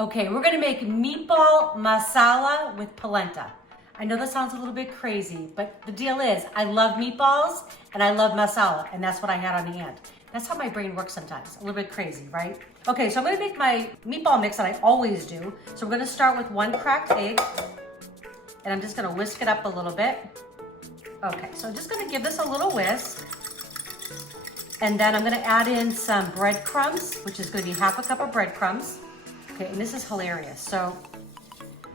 Okay, we're gonna make meatball marsala with polenta. I know that sounds a little bit crazy, but the deal is I love meatballs and I love marsala, and that's what I had on the end. That's how my brain works sometimes, a little bit crazy, right? Okay, so I'm gonna make my meatball mix that I always do. So we're gonna start with 1 cracked egg, and I'm just gonna whisk it up a little bit. Okay, so I'm just gonna give this a little whisk. And then I'm gonna add in some breadcrumbs, which is gonna be 1/2 cup of breadcrumbs. Okay, and this is hilarious. So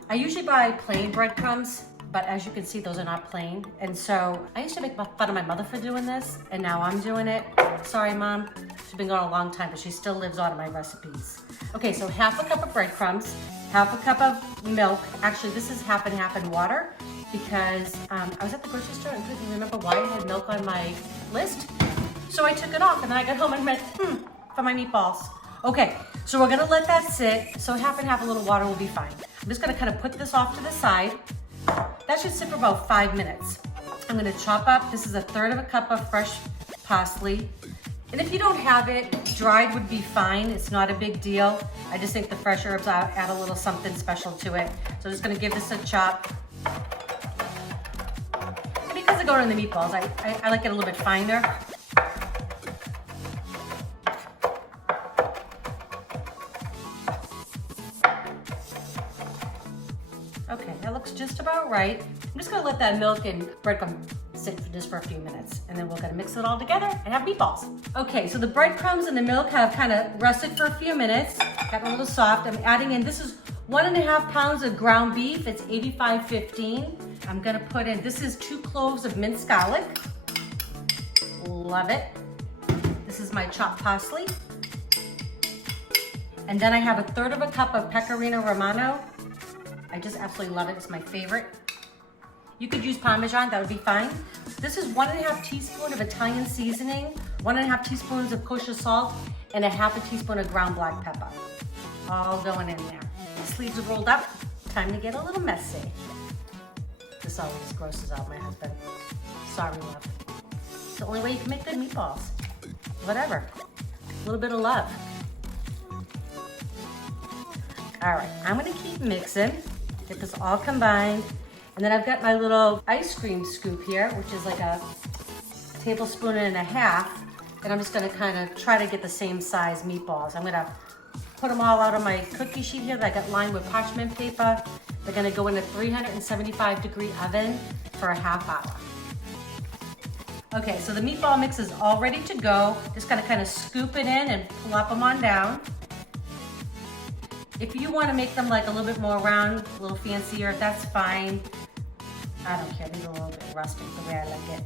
I usually buy plain breadcrumbs, but as you can see, those are not plain. And so I used to make fun of my mother for doing this, and now I'm doing it. Sorry, Mom. She's been gone a long time, but she still lives on my recipes. Okay, so 1/2 cup of breadcrumbs, 1/2 cup of milk. Actually, this is 1/2 and 1/2 in water because I was at the grocery store and couldn't remember why I had milk on my list. So I took it off, and then I got home and went, for my meatballs. Okay, so we're gonna let that sit. So 1/2 and 1/2 a little water will be fine. I'm just gonna kind of put this off to the side. That should sit for about 5 minutes. I'm gonna chop up, this is 1/3 cup of fresh parsley. And if you don't have it, dried would be fine. It's not a big deal. I just think the fresh herbs add a little something special to it. So I'm just gonna give this a chop. And because I go in the meatballs, I like it a little bit finer. Okay, that looks just about right. I'm just gonna let that milk and breadcrumb sit just for a few minutes, and then we're gonna mix it all together and have meatballs. Okay, so the breadcrumbs and the milk have kind of rested for a few minutes, gotten a little soft. I'm adding in, this is 1.5 pounds of ground beef. It's 85/15. I'm gonna put in, this is 2 cloves of minced garlic. Love it. This is my chopped parsley. And then I have 1/3 cup of pecorino romano. I just absolutely love it. It's my favorite. You could use Parmesan, that would be fine. This is 1.5 teaspoon of Italian seasoning, 1.5 teaspoons of kosher salt, and 1/2 teaspoon of ground black pepper. All going in there. The sleeves are rolled up. Time to get a little messy. This always grosses out my husband. Sorry, love. It's the only way you can make good meatballs. Whatever. A little bit of love. All right, I'm gonna keep mixing. Get this all combined. And then I've got my little ice cream scoop here, which is like a 1.5 tablespoons. And I'm just gonna kind of try to get the same size meatballs. I'm gonna put them all out on my cookie sheet here that I got lined with parchment paper. They're gonna go in a 375-degree oven for 1/2 hour. Okay, so the meatball mix is all ready to go. Just gonna kind of scoop it in and plop them on down. If you want to make them like a little bit more round, a little fancier, that's fine. I don't care, these are a little bit rustic the way I like it.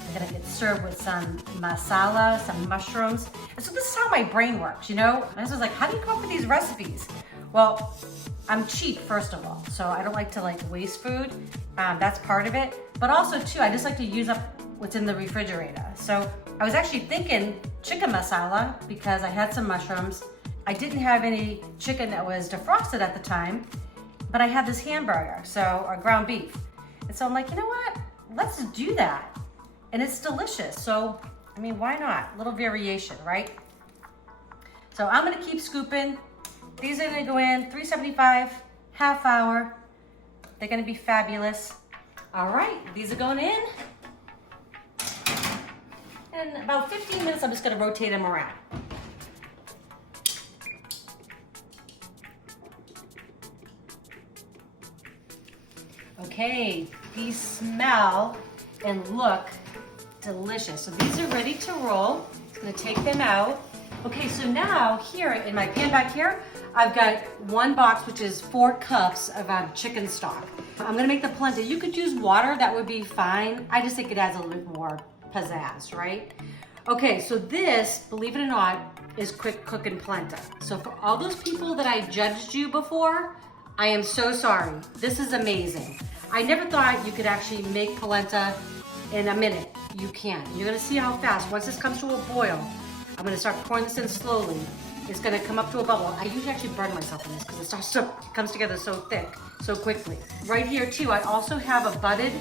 I'm gonna get served with some masala, some mushrooms. And so this is how my brain works, you know? My husband's like, how do you come up with these recipes? Well, I'm cheap, first of all, so I don't like to waste food. That's part of it. But also too, I just like to use up what's in the refrigerator. So I was actually thinking chicken masala because I had some mushrooms. I didn't have any chicken that was defrosted at the time, but I had this hamburger, or ground beef. And so I'm like, you know what? Let's do that. And it's delicious. So, I mean, why not? A little variation, right? So I'm gonna keep scooping. These are gonna go in 375, 1/2 hour. They're gonna be fabulous. All right, these are going in. And about 15 minutes, I'm just gonna rotate them around. Okay, these smell and look delicious. So these are ready to roll. Just gonna take them out. Okay, so now here in my pan back here, I've got 1 box, which is 4 cups of chicken stock. I'm gonna make the polenta. You could use water, that would be fine. I just think it adds a little bit more pizzazz, right? Okay, so this, believe it or not, is quick cooking polenta. So for all those people that I judged you before, I am so sorry. This is amazing. I never thought you could actually make polenta in a minute. You can. You're gonna see how fast. Once this comes to a boil, I'm gonna start pouring this in slowly. It's gonna come up to a bubble. I usually actually burn myself in this because it comes together so thick, so quickly. Right here too, I also have a budded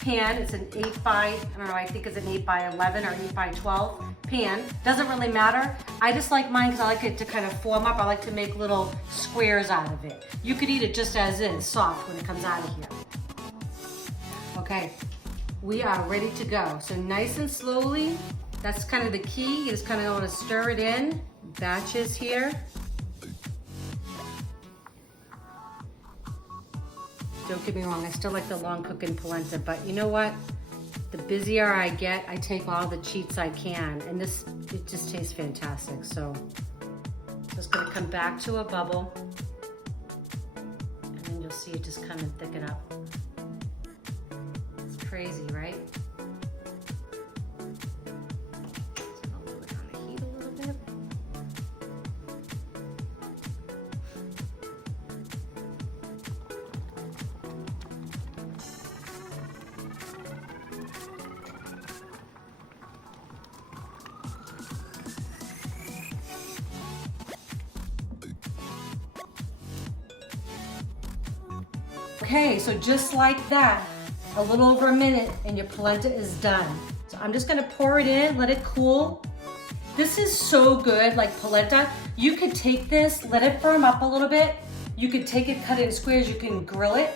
pan. It's an 8 by, I don't know, I think it's an 8 by 11 or 8 by 12 pan. Doesn't really matter. I just like mine because I like it to kind of form up. I like to make little squares out of it. You could eat it just as is, soft when it comes out of here. Okay, we are ready to go. So nice and slowly, that's kind of the key. You just kind of want to stir it in, batches here. Don't get me wrong, I still like the long cooking polenta, but you know what? The busier I get, I take all the cheats I can, and this, it just tastes fantastic. So just gonna come back to a bubble, and then you'll see it just come and thicken up. It's crazy, right? So I'll put it on the heat a little bit. Okay, so just like that, a little over a minute and your polenta is done. So I'm just gonna pour it in, let it cool. This is so good, like polenta. You could take this, let it firm up a little bit. You could take it, cut it in squares, you can grill it.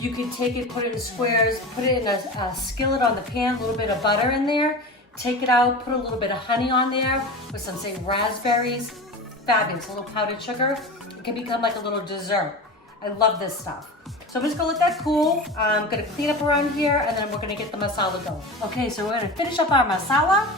You could take it, put it in squares, put it in a skillet on the pan, a little bit of butter in there. Take it out, put a little bit of honey on there with some, say, raspberries. Fabulous, a little powdered sugar. It can become like a little dessert. I love this stuff. So I'm just gonna let that cool. I'm gonna clean up around here and then we're gonna get the masala going. Okay, so we're gonna finish up our masala.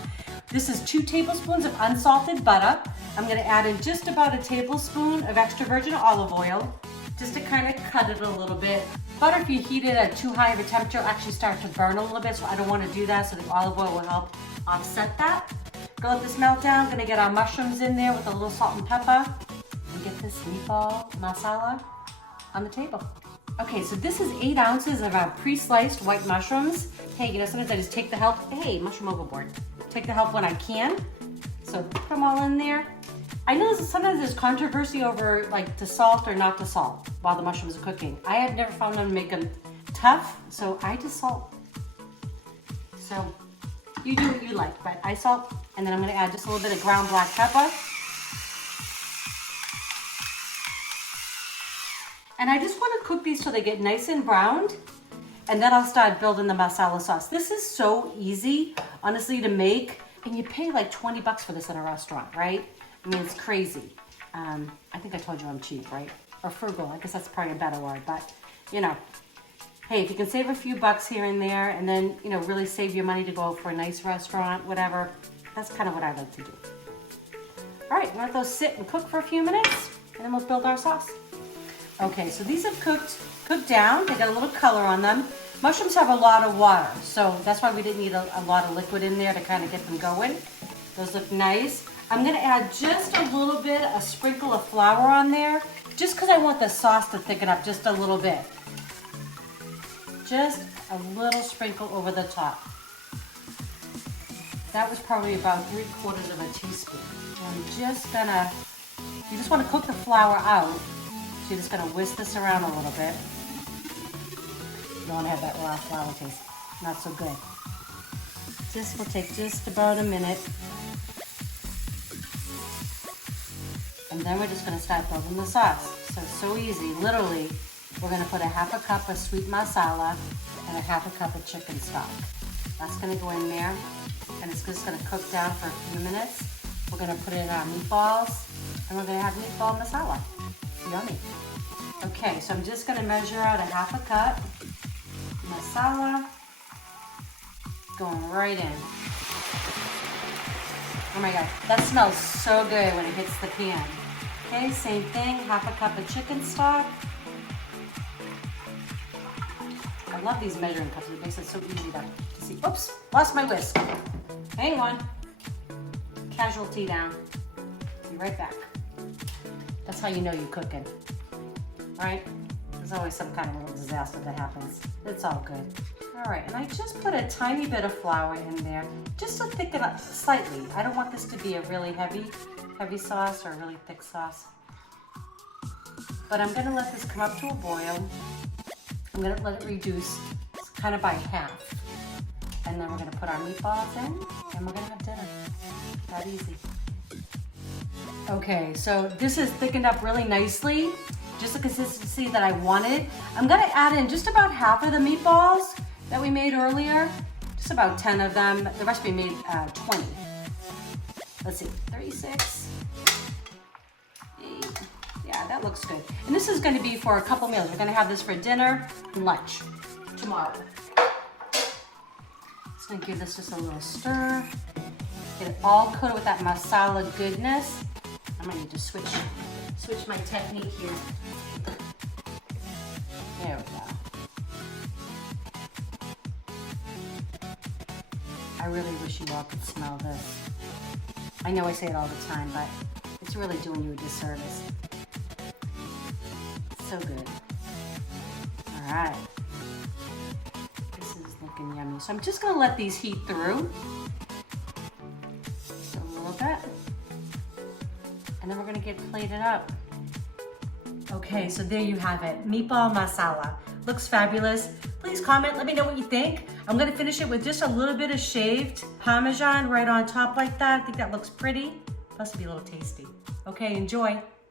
This is 2 tablespoons of unsalted butter. I'm gonna add in just about a tablespoon of extra virgin olive oil, just to kind of cut it a little bit. Butter, if you heat it at too high of a temperature, will actually start to burn a little bit, so I don't wanna do that, so the olive oil will help offset that. Gonna let this melt down. Gonna get our mushrooms in there with a little salt and pepper and get this meatball masala on the table. Okay, so this is 8 ounces of our pre-sliced white mushrooms. Hey, you know, sometimes I just take the help. Hey, mushroom overboard. Take the help when I can. So put them all in there. I know sometimes there's controversy over like to salt or not to salt while the mushrooms are cooking. I have never found them to make them tough, so I just salt. So you do what you like, but I salt, and then I'm gonna add just a little bit of ground black pepper. And I just want to cook these till they get nice and browned, and then I'll start building the masala sauce. This is so easy, honestly, to make, and you pay like 20 bucks for this in a restaurant, right? I mean, it's crazy. I think I told you I'm cheap, right? Or frugal, I guess that's probably a better word, but you know, hey, if you can save a few bucks here and there, and then, you know, really save your money to go for a nice restaurant, whatever, that's kind of what I like to do. All right, let those sit and cook for a few minutes, and then we'll build our sauce. Okay, so these have cooked down. They got a little color on them. Mushrooms have a lot of water, so that's why we didn't need a lot of liquid in there to kind of get them going. Those look nice. I'm gonna add just a little bit, a sprinkle of flour on there, just because I want the sauce to thicken up just a little bit. Just a little sprinkle over the top. That was probably about 3/4 of a teaspoon. I'm just gonna, you just want to cook the flour out. So you're just gonna whisk this around a little bit. You don't want to have that raw flour taste. Not so good. This will take just about a minute. And then we're just gonna start building the sauce. So it's so easy. Literally, we're gonna put a 1/2 cup of sweet masala and a 1/2 cup of chicken stock. That's gonna go in there, and it's just gonna cook down for a few minutes. We're gonna put it in our meatballs, and we're gonna have meatball masala. Yummy. Okay, so I'm just gonna measure out a 1/2 cup masala, going right in. Oh my God, that smells so good when it hits the pan. Okay, same thing, 1/2 cup of chicken stock. I love these measuring cups, it makes it so easy to see. Oops, lost my whisk. Hang on. Casualty down. Be right back. That's how you know you're cooking, right? There's always some kind of little disaster that happens. It's all good. All right, and I just put a tiny bit of flour in there just to thicken up slightly. I don't want this to be a really heavy sauce or a really thick sauce. But I'm gonna let this come up to a boil. I'm gonna let it reduce. It's kind of by half. And then we're gonna put our meatballs in and we're gonna have dinner. That easy. Okay, so this is thickened up really nicely. Just the consistency that I wanted. I'm gonna add in just about half of the meatballs that we made earlier. Just about 10 of them. The recipe made 20. Let's see, 36, 8. Yeah, that looks good. And this is gonna be for a couple meals. We're gonna have this for dinner and lunch tomorrow. Just gonna give this just a little stir. Get it all coated with that masala goodness. I might need to switch my technique here. There we go. I really wish you all could smell this. I know I say it all the time, but it's really doing you a disservice. So good. All right. This is looking yummy. So I'm just gonna let these heat through. Just a little bit. And then we're gonna get plated up. Okay, so there you have it. Meatball masala. Looks fabulous. Please comment, let me know what you think. I'm gonna finish it with just a little bit of shaved Parmesan right on top like that. I think that looks pretty. Plus it'll be a little tasty. Okay, enjoy.